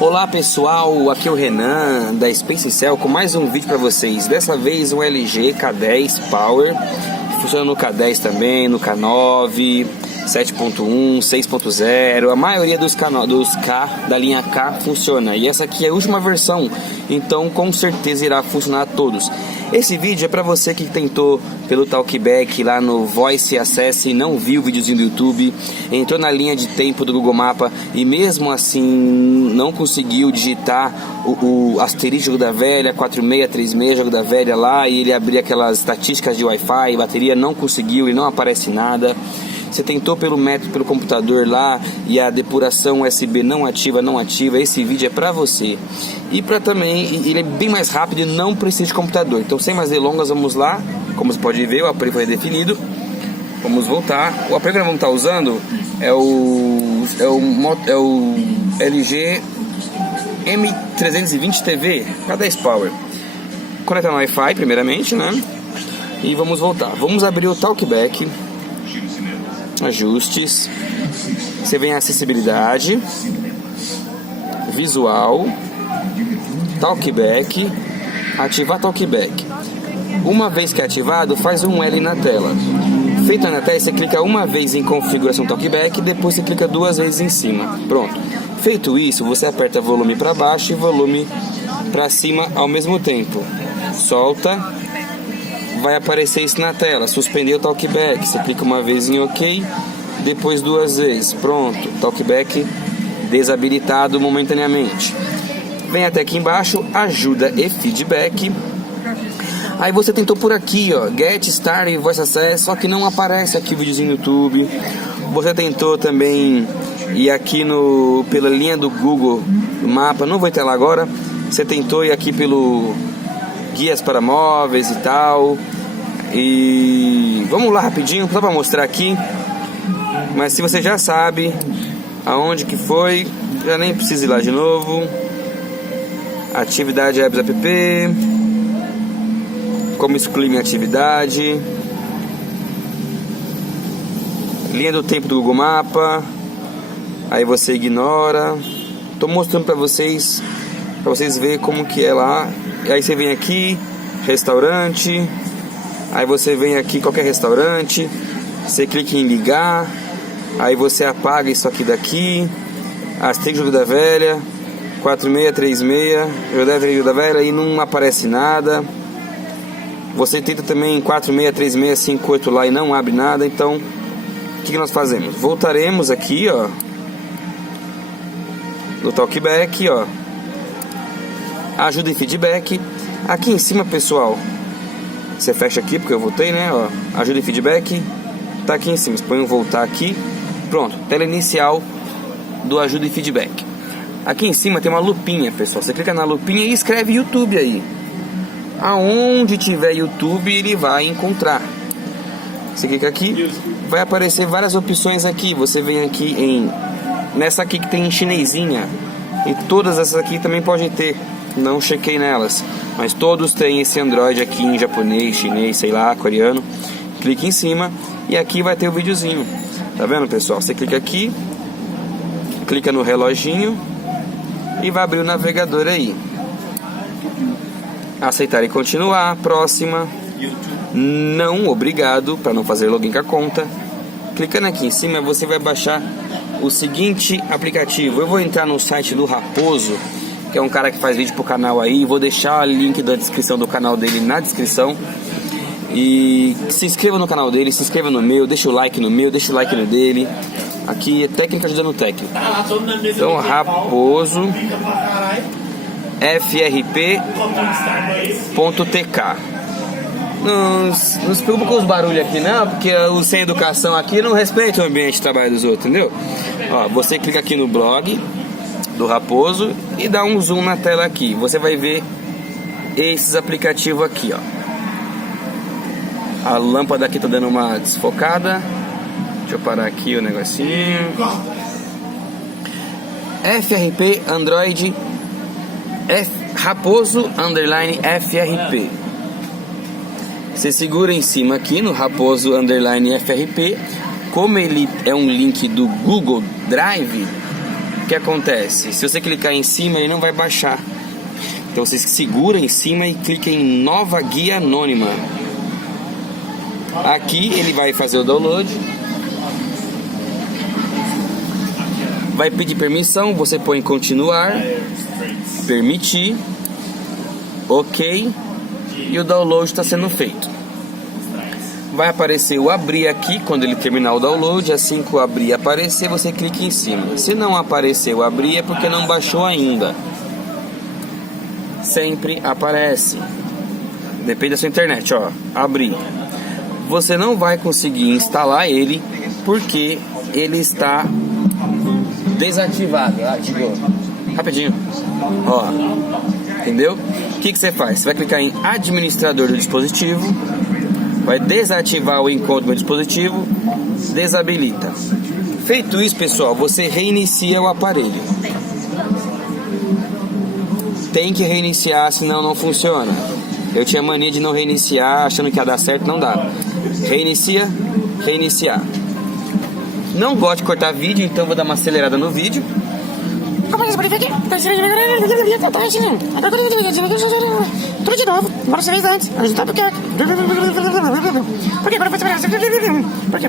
Olá pessoal, aqui é o Renan da Space Cell com mais um vídeo para vocês. Dessa vez um LG K10 Power, funciona no K10 também, no K9, 7.1, 6.0, a maioria dos K da linha K funciona. E essa aqui é a última versão, então com certeza irá funcionar a todos. Esse vídeo é para você que tentou pelo Talkback lá no Voice Access e não viu o videozinho do YouTube, entrou na linha de tempo do Google Mapa e mesmo assim não conseguiu digitar o asterisco Jogo da Velha, 4636 Jogo da Velha lá, e ele abria aquelas estatísticas de Wi-Fi, bateria não conseguiu e não aparece nada. Você tentou pelo método, pelo computador lá e a depuração USB não ativa, esse vídeo é pra você. E para também, ele é bem mais rápido e não precisa de computador. Então sem mais delongas, vamos lá. Como você pode ver, o aparelho foi redefinido. Vamos voltar. O aparelho que nós vamos estar usando é o LG M320 TV K10 Power. Conecta no Wi-Fi primeiramente, né? E vamos voltar. Vamos abrir o Talkback. Ajustes, você vem a acessibilidade, visual, Talkback, ativar Talkback. Uma vez que é ativado, faz um L na tela. Feito na tela, você clica uma vez em configuração Talkback, depois você clica duas vezes em cima. Pronto. Feito isso, você aperta volume para baixo e volume para cima ao mesmo tempo. Solta. Vai aparecer isso na tela, suspender o Talkback, você clica uma vez em OK, depois duas vezes, pronto, Talkback desabilitado momentaneamente. Vem até aqui embaixo, ajuda e feedback. Aí você tentou por aqui, ó, Get Start e Voice Access, só que não aparece aqui o videozinho no YouTube. Você tentou também ir aqui pela linha do Google Mapa, não vou entrar lá agora. Você tentou ir aqui pelo guias para móveis e tal. E vamos lá rapidinho, só para mostrar aqui. Mas se você já sabe aonde que foi, já nem precisa ir lá de novo. Atividade apps app. Como excluir minha atividade. Linha do tempo do Google Mapa. Aí você ignora. Tô mostrando para vocês verem como que é lá. E aí você vem aqui, restaurante. Aí você vem aqui, qualquer restaurante. Você clica em ligar. Aí você apaga isso aqui daqui. Asterisco Jogo da Velha, 4636 Jogo da Velha, e não aparece nada. Você tenta também 463658 lá e não abre nada. Então, o que nós fazemos? Voltaremos aqui, ó, no Talkback, ó, ajuda e feedback. Aqui em cima, pessoal, você fecha aqui porque eu voltei, né? Ó, ajuda e feedback tá aqui em cima. Você põe um voltar aqui. Pronto, tela inicial do ajuda e feedback. Aqui em cima tem uma lupinha, pessoal. Você clica na lupinha e escreve YouTube aí. Aonde tiver YouTube, ele vai encontrar. Você clica aqui, vai aparecer várias opções aqui. Você vem aqui nessa aqui que tem em chinesinha. E todas essas aqui também podem ter. Não chequei nelas, mas todos têm esse Android aqui em japonês, chinês, sei lá, coreano. Clique em cima e aqui vai ter o videozinho. Tá vendo, pessoal? Você clica aqui, clica no reloginho e vai abrir o navegador aí. Aceitar e continuar. Próxima. Não, obrigado, para não fazer login com a conta. Clicando aqui em cima, você vai baixar o seguinte aplicativo. Eu vou entrar no site do Raposo, que é um cara que faz vídeo pro canal aí. Vou deixar o link da descrição do canal dele na descrição. E se inscreva no canal dele, se inscreva no meu, deixa o like no meu, deixa o like no dele. Aqui é técnica ajudando técnico. Então, Raposo frp.tk. Não se preocupe com os barulhos aqui não, porque o sem educação aqui não respeita o ambiente de trabalho dos outros, entendeu? Ó, você clica aqui no blog do Raposo e dá um zoom na tela aqui. Você vai ver esses aplicativos aqui, ó. A lâmpada aqui tá dando uma desfocada. Deixa eu parar aqui o negocinho. FRP Android Raposo _ FRP. Você segura em cima aqui no Raposo _ FRP. Como ele é um link do Google Drive, que acontece? Se você clicar em cima, ele não vai baixar. Então você segura em cima e clica em nova guia anônima. Aqui ele vai fazer o download. Vai pedir permissão, você põe em continuar, permitir, ok, e o download está sendo feito. Vai aparecer o abrir aqui quando ele terminar o download. Assim que o abrir aparecer, você clica em cima. Se não aparecer o abrir é porque não baixou ainda. Sempre aparece. Depende da sua internet, ó. Abrir. Você não vai conseguir instalar ele porque ele está desativado. Ativou. Rapidinho. Ó. Entendeu? O que você faz? Você vai clicar em administrador do dispositivo. Vai desativar o encontro do dispositivo. Desabilita. Feito isso, pessoal, você reinicia o aparelho. Tem que reiniciar, senão não funciona. Eu tinha mania de não reiniciar, achando que ia dar certo, não dá. Reinicia, reiniciar. Não gosto de cortar vídeo, então vou dar uma acelerada no vídeo. Tudo de novo, embora você fez antes. Ajudar porque... Porque agora você vai... Porque...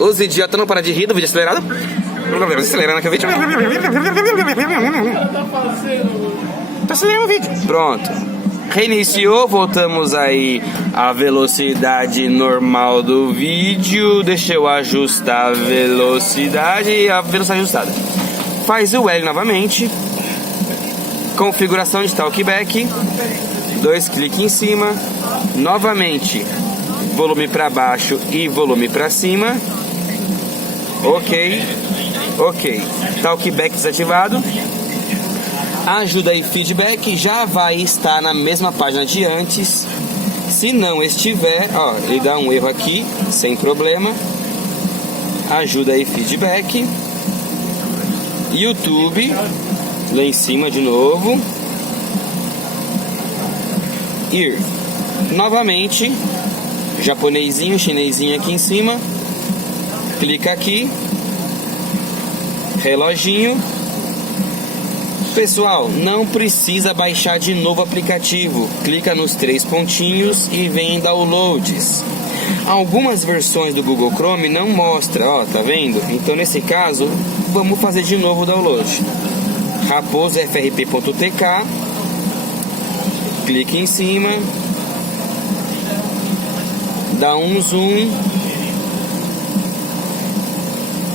Os idiotas não param de rir do vídeo acelerado. Acelerando aqui o vídeo. Tá acelerando o vídeo. Pronto. Reiniciou, voltamos aí à velocidade normal do vídeo. Deixa eu ajustar a velocidade e a velocidade ajustada. Faz o L novamente. Configuração de talkback. 2 cliques em cima. Novamente, volume para baixo e volume para cima. Ok. Ok. Talkback desativado. Ajuda e feedback já vai estar na mesma página de antes. Se não estiver, ó, ele dá um erro aqui, sem problema. Ajuda e feedback. YouTube, lá em cima de novo. Ir. Novamente, japonesinho, chinesinho aqui em cima. Clica aqui. Reloginho. Pessoal, não precisa baixar de novo o aplicativo. Clica nos 3 pontinhos e vem em downloads. Algumas versões do Google Chrome não mostra, ó, tá vendo? Então nesse caso, vamos fazer de novo o download. raposofrp.tk. Clique em cima. Dá um zoom.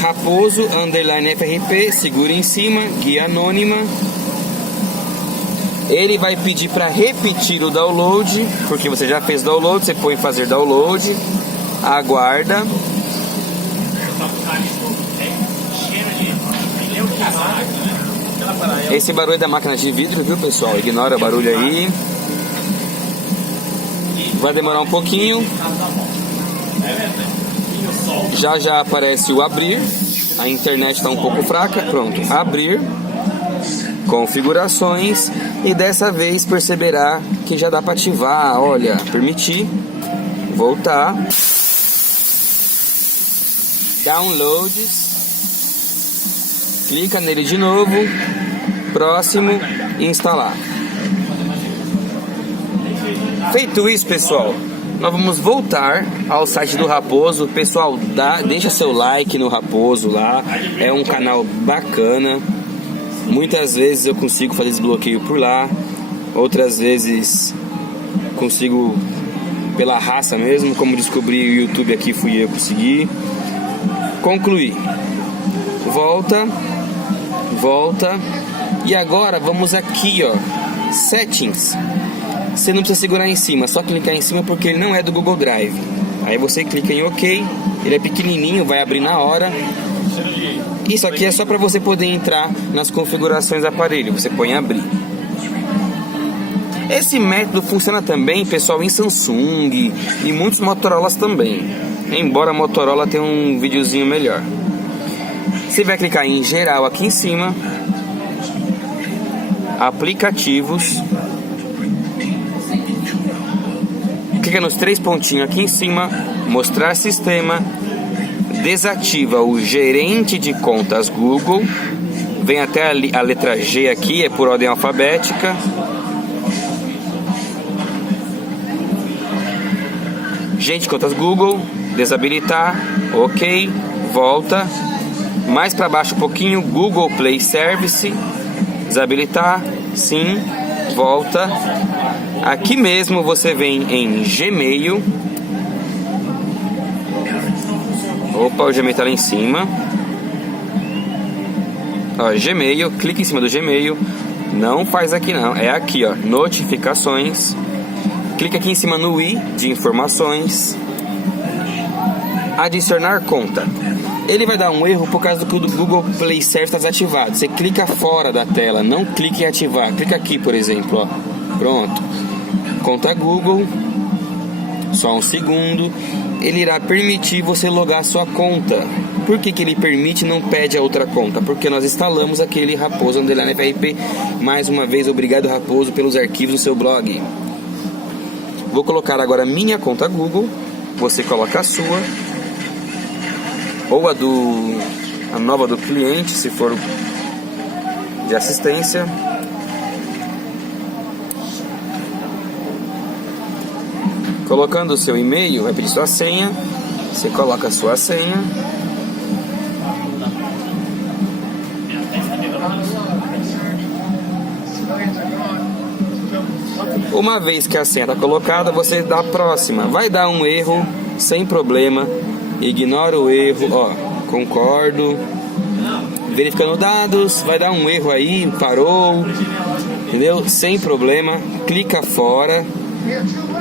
Raposo _FRP, segura em cima, guia anônima. Ele vai pedir para repetir o download, porque você já fez download, você põe fazer download, aguarda. Esse barulho é da máquina de vidro, viu, pessoal? Ignora o barulho aí. Vai demorar um pouquinho. Já aparece o abrir. A internet está um pouco fraca. Pronto, abrir. Configurações. E dessa vez perceberá que já dá para ativar. Olha, permitir. Voltar. Downloads. Clica nele de novo. Próximo. Instalar. Feito isso, pessoal, nós vamos voltar ao site do Raposo. Pessoal, deixa seu like no Raposo lá. É um canal bacana. Muitas vezes eu consigo fazer desbloqueio por lá. Outras vezes consigo pela raça mesmo. Como descobri o YouTube aqui, fui eu conseguir. Concluir. Volta. Volta. E agora vamos aqui, ó. Settings. Você não precisa segurar em cima, só clicar em cima porque ele não é do Google Drive. Aí você clica em OK, ele é pequenininho, vai abrir na hora. Isso aqui é só para você poder entrar nas configurações do aparelho. Você põe abrir. Esse método funciona também, pessoal, em Samsung e muitos Motorolas também. Embora a Motorola tenha um videozinho melhor. Você vai clicar em geral aqui em cima. aplicativos, clica nos 3 pontinhos aqui em cima, mostrar sistema, desativa o gerente de contas Google, vem até a letra G aqui, é por ordem alfabética. Gerente de contas Google, desabilitar, ok, volta. Mais para baixo um pouquinho, Google Play Service, desabilitar, sim, volta. Aqui mesmo você vem em Gmail. Opa, o Gmail está lá em cima. Ó, Gmail, clica em cima do Gmail. Não faz aqui não, é aqui, ó, notificações. Clica aqui em cima no i de informações. Adicionar conta. Ele vai dar um erro por causa do que o Google Play Service está desativado. Você clica fora da tela, não clique em ativar. Clica aqui, por exemplo, ó. Pronto. Conta Google. Só um segundo. Ele irá permitir você logar a sua conta. Por que ele permite e não pede a outra conta? Porque nós instalamos aquele Raposo Underline FRP. Mais uma vez, obrigado, Raposo, pelos arquivos do seu blog. Vou colocar agora minha conta Google. Você coloca a sua. Ou a nova do cliente, se for de assistência. Colocando o seu e-mail, vai pedir sua senha. Você coloca a sua senha. Uma vez que a senha está colocada, você dá a próxima. Vai dar um erro, sem problema. Ignora o erro, ó, concordo. Verificando dados, vai dar um erro aí, parou, entendeu? Sem problema, clica fora.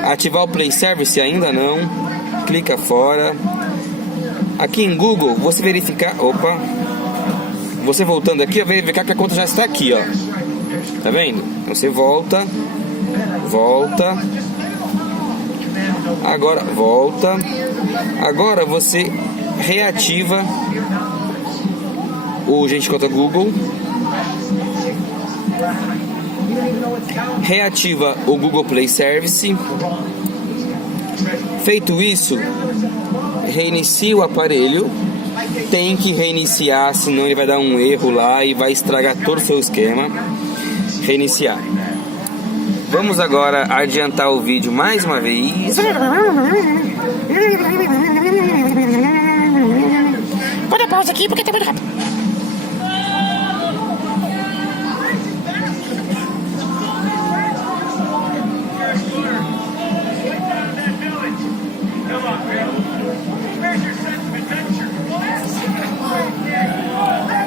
Ativar o Play Service ainda não, clica fora. Aqui em Google, você verificar, opa, você voltando aqui, vai verificar que a conta já está aqui, ó. Tá vendo? Então você volta, agora volta. Agora você reativa o gerente de conta Google, reativa o Google Play Service. Feito isso, reinicia o aparelho. Tem que reiniciar, senão ele vai dar um erro lá e vai estragar todo o seu esquema. Reiniciar. Vamos agora adiantar o vídeo mais uma vez. Vou dar pausa aqui porque tá muito rápido.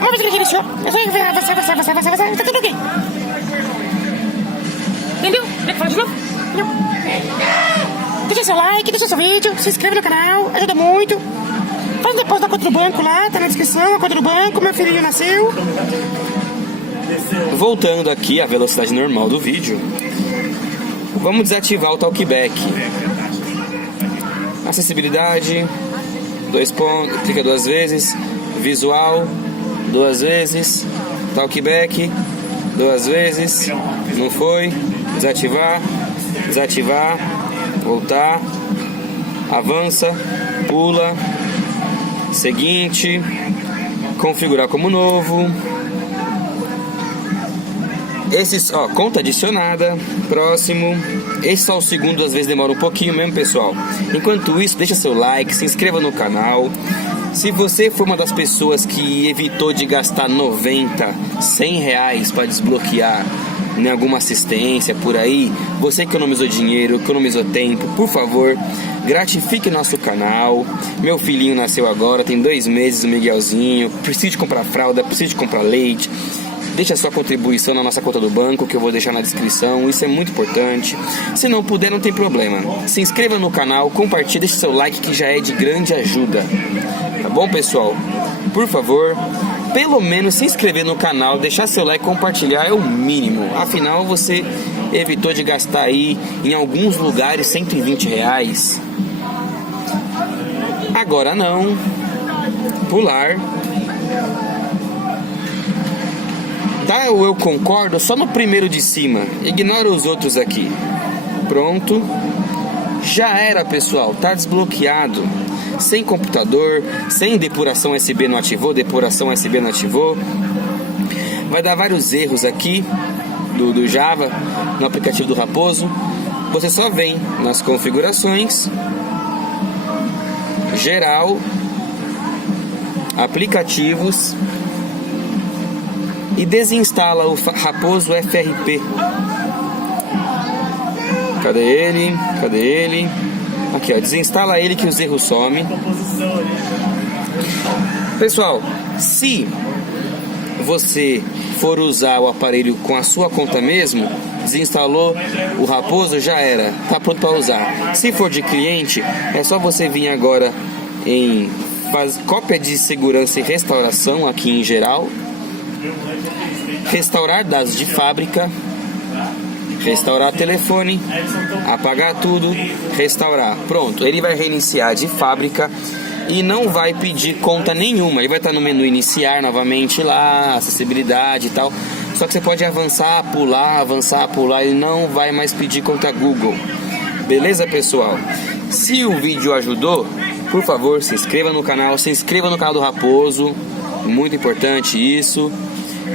Vamos ver o que ele deixou. Eu só você, tá tudo ok. Entendeu? Quer que fale de novo? Não. Deixa seu like, deixa seu vídeo, se inscreve no canal, ajuda muito. Faz depois da conta do banco lá, tá na descrição, a conta do banco, meu filhinho nasceu. Voltando aqui à velocidade normal do vídeo, vamos desativar o talkback. Acessibilidade, 2 pontos, clica 2 vezes, visual, 2 vezes, talkback, 2 vezes, não foi, desativar, voltar, avança, pula, seguinte, configurar como novo. Esses, ó, conta adicionada, próximo. Esse só o segundo, às vezes demora um pouquinho mesmo, pessoal. Enquanto isso, deixa seu like, se inscreva no canal. Se você for uma das pessoas que evitou de gastar 90, 100 reais para desbloquear em alguma assistência por aí, você economizou dinheiro, economizou tempo, por favor, gratifique nosso canal. Meu filhinho nasceu agora, tem 2 meses, o Miguelzinho. Preciso de comprar fralda, preciso de comprar leite. Deixa sua contribuição na nossa conta do banco, que eu vou deixar na descrição. Isso é muito importante. Se não puder, não tem problema. Se inscreva no canal, compartilhe, deixe seu like, que já é de grande ajuda. Tá bom, pessoal? Por favor, pelo menos se inscrever no canal, deixar seu like, compartilhar é o mínimo. Afinal, você evitou de gastar aí em alguns lugares 120 reais. Agora não. Pular. Dá o eu concordo só no primeiro de cima. Ignora os outros aqui. Pronto. Já era, pessoal. Tá desbloqueado. Sem computador, sem depuração USB não ativou, depuração USB não ativou. Vai dar vários erros aqui do Java, no aplicativo do Raposo. Você só vem nas configurações, geral, aplicativos e desinstala o Raposo FRP. Cadê ele? Cadê ele? Aqui, ó, desinstala ele que os erros somem. Pessoal, se você for usar o aparelho com a sua conta mesmo, desinstalou o Raposo, já era, tá pronto para usar. Se for de cliente, é só você vir agora em cópia de segurança e restauração aqui em geral, restaurar dados de fábrica, restaurar telefone, apagar tudo, restaurar. Pronto, ele vai reiniciar de fábrica e não vai pedir conta nenhuma. Ele vai estar no menu iniciar novamente lá, acessibilidade e tal. Só que você pode avançar, pular e não vai mais pedir conta Google. Beleza, pessoal? Se o vídeo ajudou, por favor, se inscreva no canal, do Raposo. Muito importante isso.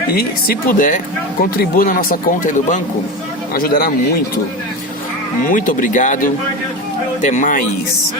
E se puder, contribua na nossa conta aí do banco. Ajudará muito. Muito obrigado. Até mais.